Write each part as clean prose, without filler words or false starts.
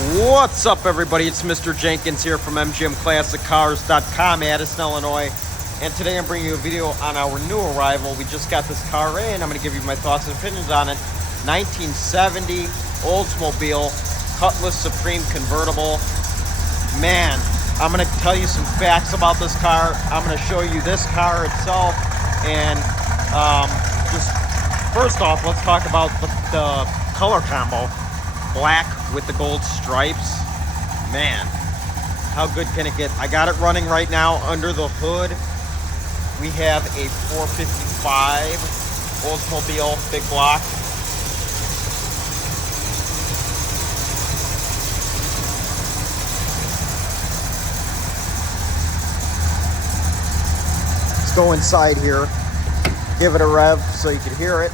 What's up, everybody? It's Mr. Jenkins here from mgmclassiccars.com, Addison, Illinois. And today I'm bringing you a video on our new arrival. We just got this car in. I'm going to give you my thoughts and opinions on it. 1970 Oldsmobile Cutlass Supreme Convertible. Man, I'm going to tell you some facts about this car. I'm going to show you this car itself. And just first off, let's talk about the color combo. Black with the gold stripes. Man, how good can it get? I got it running right now. Under the hood, we have a 455 Oldsmobile big block. Let's go inside here, give it a rev so you can hear it.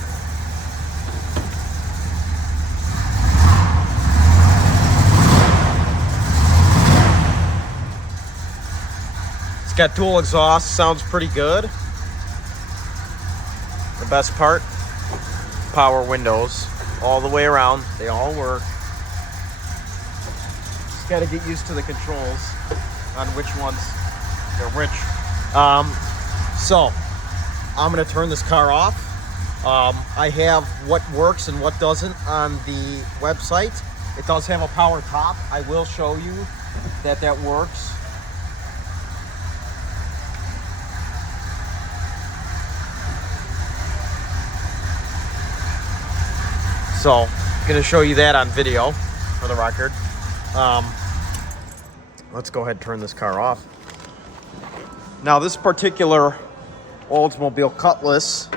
Got dual exhaust, sounds pretty good. The best part, power windows all the way around. They all work. Just got to get used to the controls on which ones they're which. So I'm going to turn this car off. I have what works and what doesn't on the website. It does have a power top. I will show you that works. So, I'm going to show you that on video, for the record. Let's go ahead and turn this car off. Now, this particular Oldsmobile Cutlass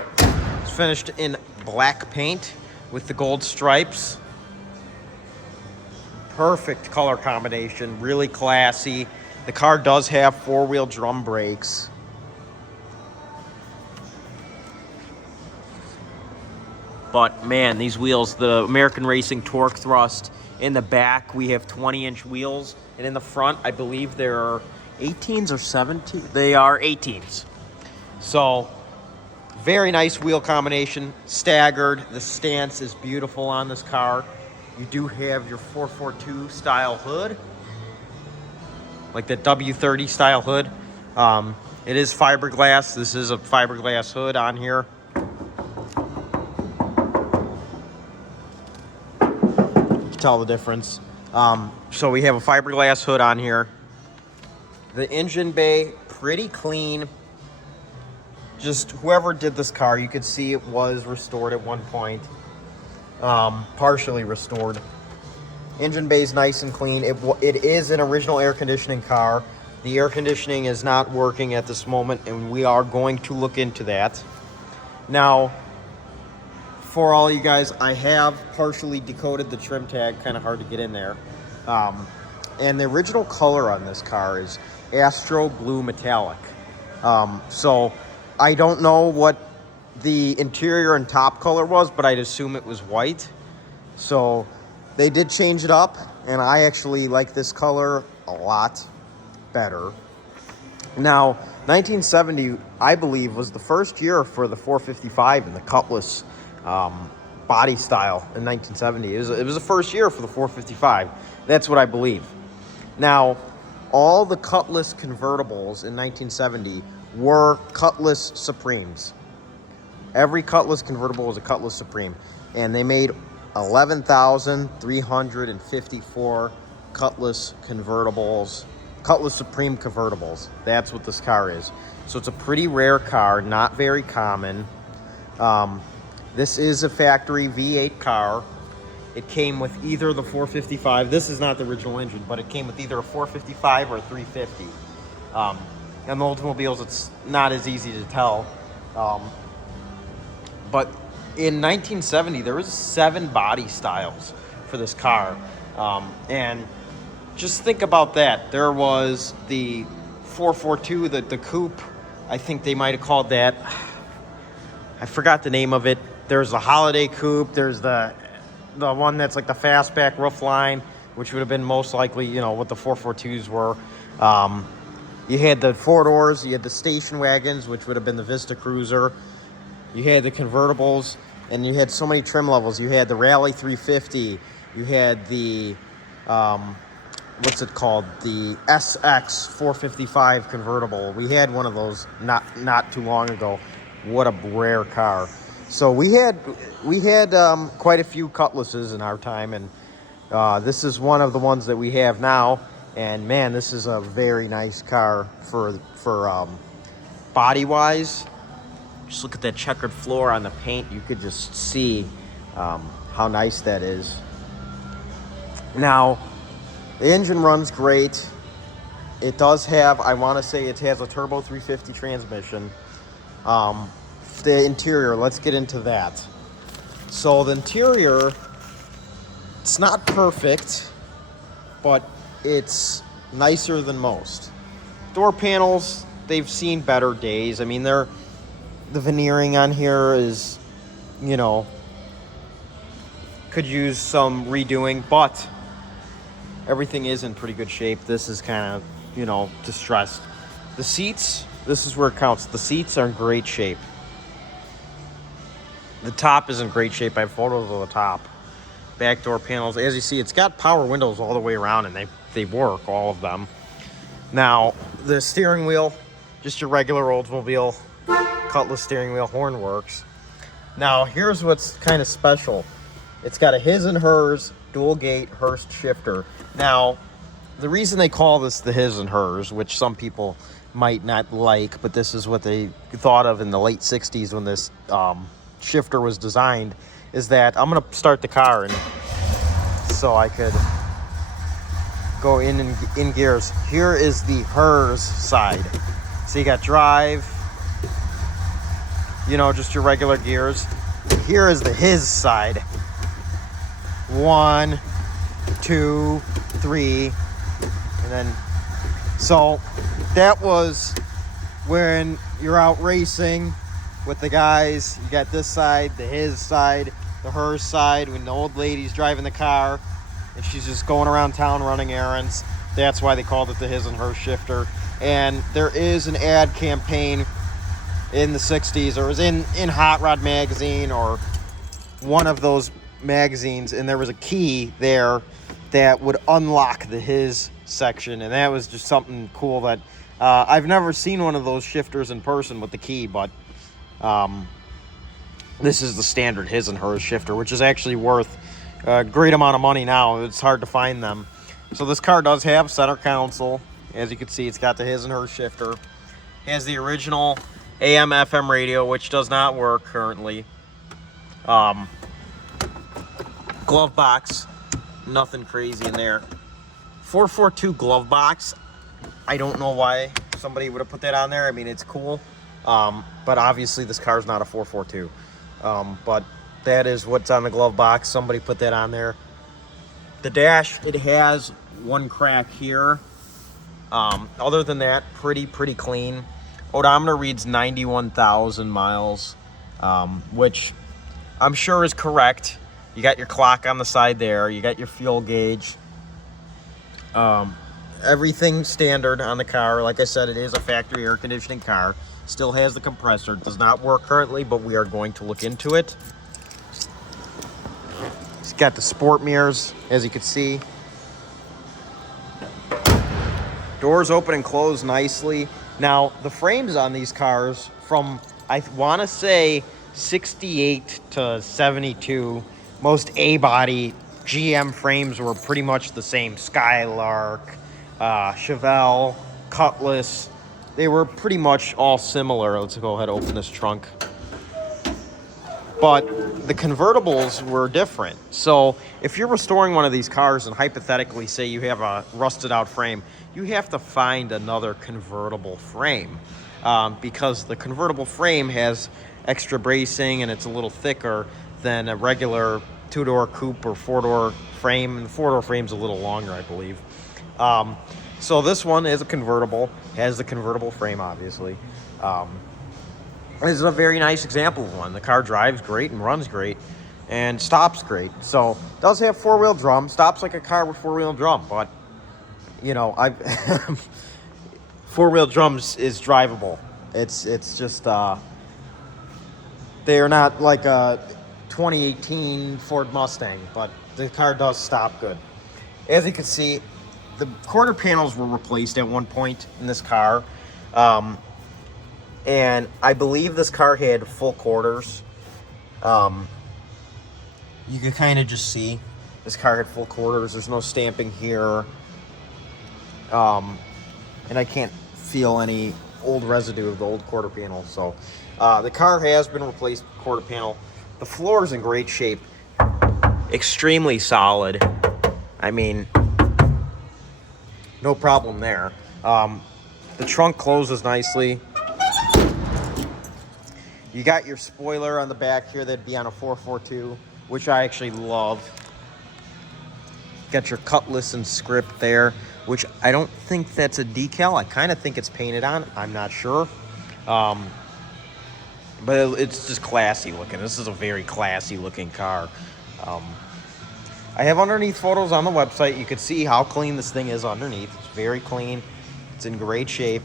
is finished in black paint with the gold stripes. Perfect color combination, really classy. The car does have four-wheel drum brakes. But man, these wheels, the American Racing Torque Thrust. In the back, we have 20-inch wheels. And in the front, I believe there are 18s or 17s. They are 18s. So, very nice wheel combination. Staggered. The stance is beautiful on this car. You do have your 442 style hood. Like the W30 style hood. It is fiberglass. This is a fiberglass hood on here. Tell the difference. So we have a fiberglass hood on here. The engine bay, pretty clean. Just whoever did this car, you could see it was restored at one point. Partially restored. Engine bay is nice and clean. It is an original air conditioning car. The air conditioning is not working at this moment, and we are going to look into that. Now, for all you guys, I have partially decoded the trim tag, kind of hard to get in there. And the original color on this car is Astro Blue Metallic. So I don't know what the interior and top color was, but I'd assume it was white. So they did change it up, and I actually like this color a lot better. Now, 1970, I believe, was the first year for the 455 in the Cutlass body style in 1970. It was the first year for the 455. That's what I believe. Now, all the Cutlass convertibles in 1970 were Cutlass Supremes. Every Cutlass convertible was a Cutlass Supreme. And they made 11,354 Cutlass convertibles, Cutlass Supreme convertibles. That's what this car is. So it's a pretty rare car, not very common. This is a factory V8 car. It came with either the 455. This is not the original engine, but it came with either a 455 or a 350. And the Oldsmobiles, it's not as easy to tell. But in 1970, there was 7 body styles for this car. And just think about that. There was the 442, the coupe. I think they might have called that. I forgot the name of it. There's the Holiday Coupe. There's the one that's like the fastback roof line, which would have been most likely, you know, what the 442s were. You had the 4-doors. You had the station wagons, which would have been the Vista Cruiser. You had the convertibles, and you had so many trim levels. You had the Rally 350. You had the what's it called? The SX 455 convertible. We had one of those not too long ago. What a rare car. So we had quite a few Cutlasses in our time, and this is one of the ones that we have now. And man, this is a very nice car for body wise. Just look at that checkered floor on the paint. You could just see how nice that is. Now, the engine runs great. It does have, I want to say it has a turbo 350 transmission. The interior, let's get into that. So the interior, it's not perfect, but it's nicer than most. Door panels, they've seen better days. I mean, the veneering on here is, you know, could use some redoing, but everything is in pretty good shape. This is kind of, you know, distressed. The seats, this is where it counts. The seats are in great shape. The top is in great shape. I have photos of the top. Back door panels, as you see, it's got power windows all the way around, and they work, all of them. Now, the steering wheel, just your regular Oldsmobile Cutlass steering wheel, horn works. Now, here's what's kind of special. It's got a his and hers dual gate Hurst shifter. Now, the reason they call this the his and hers, which some people might not like, but this is what they thought of in the late 60s when this shifter was designed, is that I'm going to start the car and so I could go in gears. Here is the hers side. So you got drive, you know, just your regular gears. Here is the his side. 1, 2, 3, and then, so that was when you're out racing with the guys. You got this side, the his side, the hers side, when the old lady's driving the car and she's just going around town running errands. That's why they called it the his and hers shifter. And there is an ad campaign in the 60s, or it was in Hot Rod magazine or one of those magazines, and there was a key there that would unlock the his section, and that was just something cool that I've never seen one of those shifters in person with the key, but this is the standard his and hers shifter, which is actually worth a great amount of money now. It's hard to find them. So this car does have center console. As you can see, it's got the his and hers shifter. It has the original AM FM radio, which does not work currently. Glove box, nothing crazy in there. 442 glove box. I don't know why somebody would have put that on there. I mean, it's cool, but obviously this car is not a 442. But that is what's on the glove box. Somebody put that on there. The dash, it has one crack here. Other than that, pretty clean. Odometer reads 91,000 miles, which I'm sure is correct. You got your clock on the side there. You got your fuel gauge. Everything standard on the car. Like I said, it is a factory air conditioning car. Still has the compressor. It does not work currently, but we are going to look into it. It's got the sport mirrors, as you can see. Doors open and close nicely. Now, the frames on these cars from, I want to say, 68 to 72, most A-body GM frames were pretty much the same. Skylark, Chevelle, Cutlass, they were pretty much all similar. Let's go ahead and open this trunk. But the convertibles were different. So if you're restoring one of these cars and hypothetically say you have a rusted out frame, you have to find another convertible frame because the convertible frame has extra bracing and it's a little thicker than a regular two-door coupe or four-door frame. And the four-door frame's a little longer, I believe. So this one is a convertible, has the convertible frame, obviously. This is a very nice example of one. The car drives great and runs great and stops great. So it does have four-wheel drum, stops like a car with four-wheel drum, but you know, four-wheel drums is drivable. It's just they are not like a 2018 Ford Mustang, but the car does stop good. As you can see, the quarter panels were replaced at one point in this car. And I believe this car had full quarters. You can kind of just see this car had full quarters. There's no stamping here. And I can't feel any old residue of the old quarter panel. So the car has been replaced with quarter panel. The floor is in great shape. Extremely solid. I mean, no problem there. The trunk closes nicely. You got your spoiler on the back here that'd be on a 442, which I actually love. Got your Cutlass and script there, which I don't think that's a decal. I kind of think it's painted on. I'm not sure. But it's just classy looking. This is a very classy looking car. I have underneath photos on the website. You can see how clean this thing is underneath. It's very clean. It's in great shape.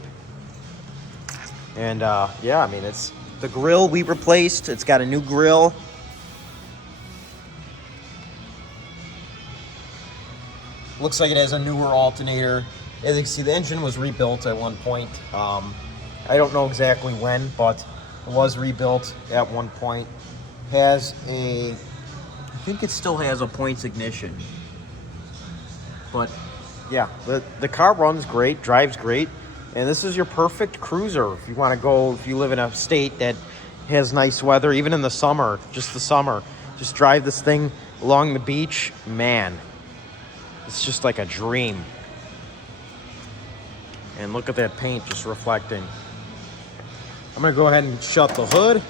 And yeah, I mean, it's the grill we replaced. It's got a new grill. Looks like it has a newer alternator. As you can see, the engine was rebuilt at one point. I don't know exactly when, but it was rebuilt at one point. Has a, I think it still has a points ignition. But yeah, the car runs great, drives great. And this is your perfect cruiser if you want to go, if you live in a state that has nice weather, even in the summer, just the summer. Just drive this thing along the beach. Man, it's just like a dream. And look at that paint just reflecting. I'm going to go ahead and shut the hood.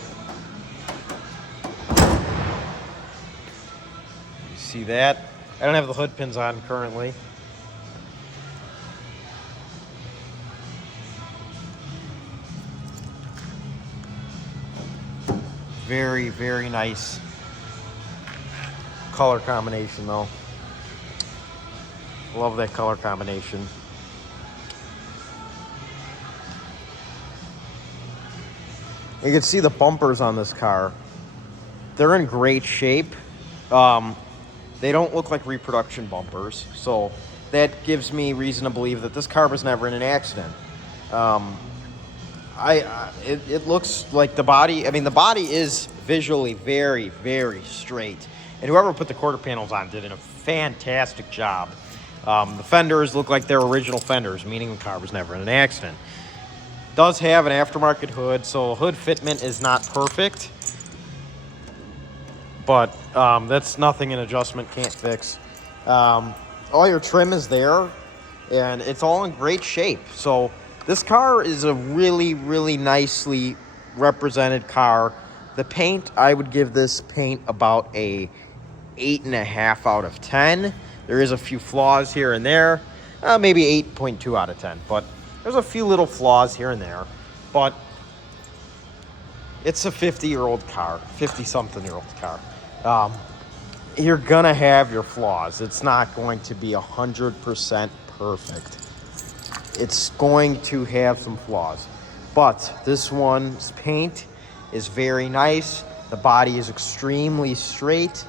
You see that? I don't have the hood pins on currently. Very, very nice color combination though. Love that color combination. You can see the bumpers on this car. They're in great shape. They don't look like reproduction bumpers, so that gives me reason to believe that this car was never in an accident. It looks like the body, I mean, the body is visually very, very straight. And whoever put the quarter panels on did a fantastic job. The fenders look like they're original fenders, meaning the car was never in an accident. Does have an aftermarket hood, so hood fitment is not perfect. But that's nothing an adjustment can't fix. All your trim is there, and it's all in great shape. So this car is a really, really nicely represented car. The paint, I would give this paint about a 8.5 out of 10. There is a few flaws here and there, maybe 8.2 out of 10. But there's a few little flaws here and there. But it's a 50-year-old car, 50-something-year-old car. You're gonna have your flaws. It's not going to be 100% perfect. It's going to have some flaws, but this one's paint is very nice. The body is extremely straight.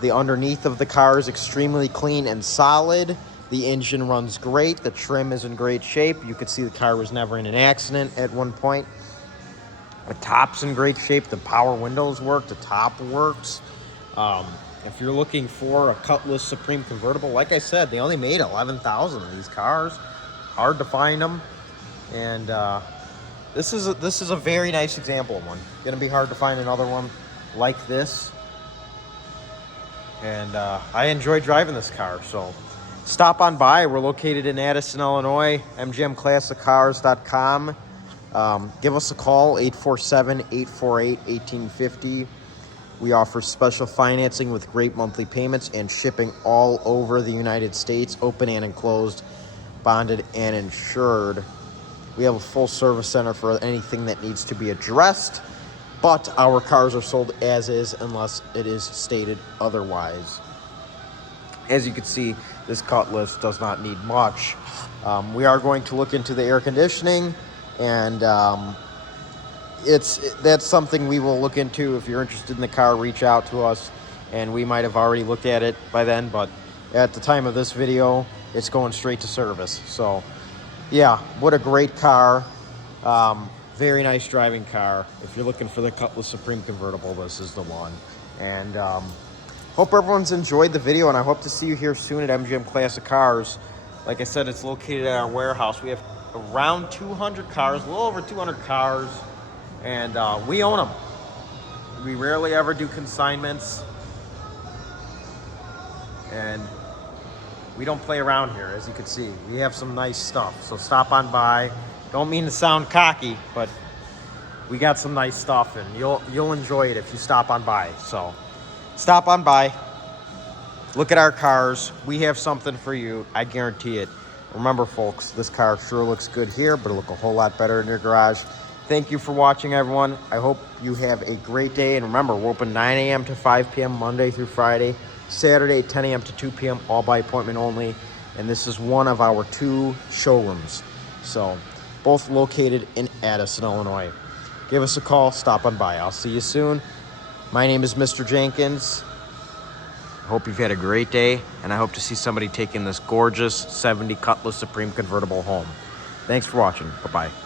The underneath of the car is extremely clean and solid. The engine runs great. The trim is in great shape. You could see the car was never in an accident at one point. The top's in great shape. The power windows work. The top works. If you're looking for a Cutlass Supreme convertible, like I said, they only made 11,000 of these cars. Hard to find them, and this is a very nice example of one. Gonna be hard to find another one like this, and I enjoy driving this car. So stop on by. We're located in Addison, Illinois. mgmclassiccars.com. Give us a call, 847-848-1850. We offer special financing with great monthly payments and shipping all over the United States, open and enclosed, bonded and insured. We have a full service center for anything that needs to be addressed, but our cars are sold as is unless it is stated otherwise. As you can see, this Cutlass does not need much. We are going to look into the air conditioning, and that's something we will look into. If you're interested in the car, reach out to us, and we might have already looked at it by then, but at the time of this video, it's going straight to service. So yeah, what a great car. Very nice driving car. If you're looking for the Cutlass Supreme Convertible, this is the one. And hope everyone's enjoyed the video, and I hope to see you here soon at MGM Classic Cars. Like I said, it's located at our warehouse. We have around 200 cars, a little over 200 cars, and we own them. We rarely ever do consignments, and we don't play around here. As you can see, we have some nice stuff, so stop on by. Don't mean to sound cocky, but we got some nice stuff, and you'll enjoy it if you stop on by. So stop on by, look at our cars. We have something for you, I guarantee it. Remember, folks, this car sure looks good here, but it'll look a whole lot better in your garage. Thank you for watching, everyone. I hope you have a great day. And remember, we're open 9 a.m. to 5 p.m. Monday through Friday. Saturday, 10 a.m. to 2 p.m., all by appointment only. And this is one of our 2 showrooms. So, both located in Addison, Illinois. Give us a call, stop on by. I'll see you soon. My name is Mr. Jenkins. I hope you've had a great day, and I hope to see somebody taking this gorgeous 70 Cutlass Supreme Convertible home. Thanks for watching. Bye-bye.